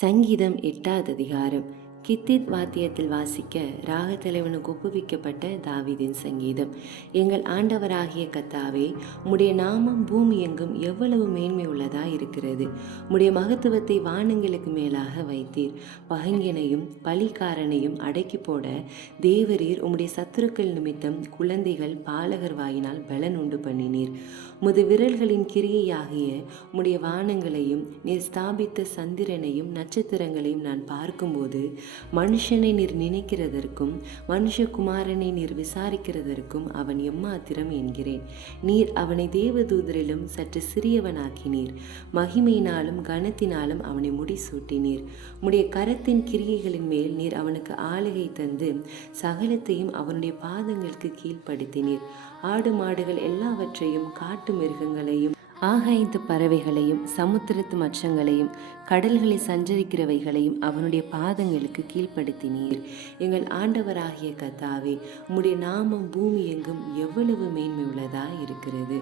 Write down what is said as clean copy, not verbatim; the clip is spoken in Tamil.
சங்கீதம் 8வது அதிகாரம். கித்தித் வாத்தியத்தில் வாசிக்க ராகத்தலைவனுக்கு ஒப்புவிக்கப்பட்ட தாவீதின் சங்கீதம். எங்கள் ஆண்டவராகிய கர்த்தாவே, உம்முடைய நாமம் பூமி எங்கும் எவ்வளவு மேன்மை உள்ளதா இருக்கிறது. உம்முடைய மகத்துவத்தை வானங்களுக்கு மேலாக வைத்தீர். பகைஞனையும் பழிகாரனையும் அடக்கி போட தேவரீர் உம்முடைய சத்துருக்கள் நிமித்தம் குழந்தைகள் பாலகர் வாயினால் பலன் உண்டு பண்ணினீர். உமது விரல்களின் கிரியையாகிய உம்முடைய வானங்களையும் நீர் ஸ்தாபித்த சந்திரனையும் நட்சத்திரங்களையும் நான் பார்க்கும்போது, மனுஷனை நீர் நினைக்கிறதற்கும் மனுஷகுமாரனை நீர் விசாரிக்கிறதற்கும் அவன் எம்மாத்திரம் என்கிறேன். நீர் அவனை தேவதூதரிலும் சற்று சிறியவனாக்கினீர். மகிமையினாலும் கனத்தினாலும் அவனை முடிசூட்டினீர். உம்முடைய கரத்தின் கிரியைகளின் மேல் நீர் அவனுக்கு ஆளுகை தந்து சகலத்தையும் அவனுடைய பாதங்களுக்கு கீழ்ப்படுத்தினீர். ஆடு மாடுகள் எல்லாவற்றையும் காட்டு மிருகங்களையும் ஆகாயத்து பறவைகளையும் சமுத்திரத்து மச்சங்களையும் கடல்களை சஞ்சரிக்கிறவைகளையும் அவனுடைய பாதங்களுக்கு கீழ்ப்படுத்தினீர். எங்கள் ஆண்டவராகிய கர்த்தாவே, உம்முடைய நாமம் பூமி எங்கும் எவ்வளவு மேன்மை உள்ளதா இருக்கிறது.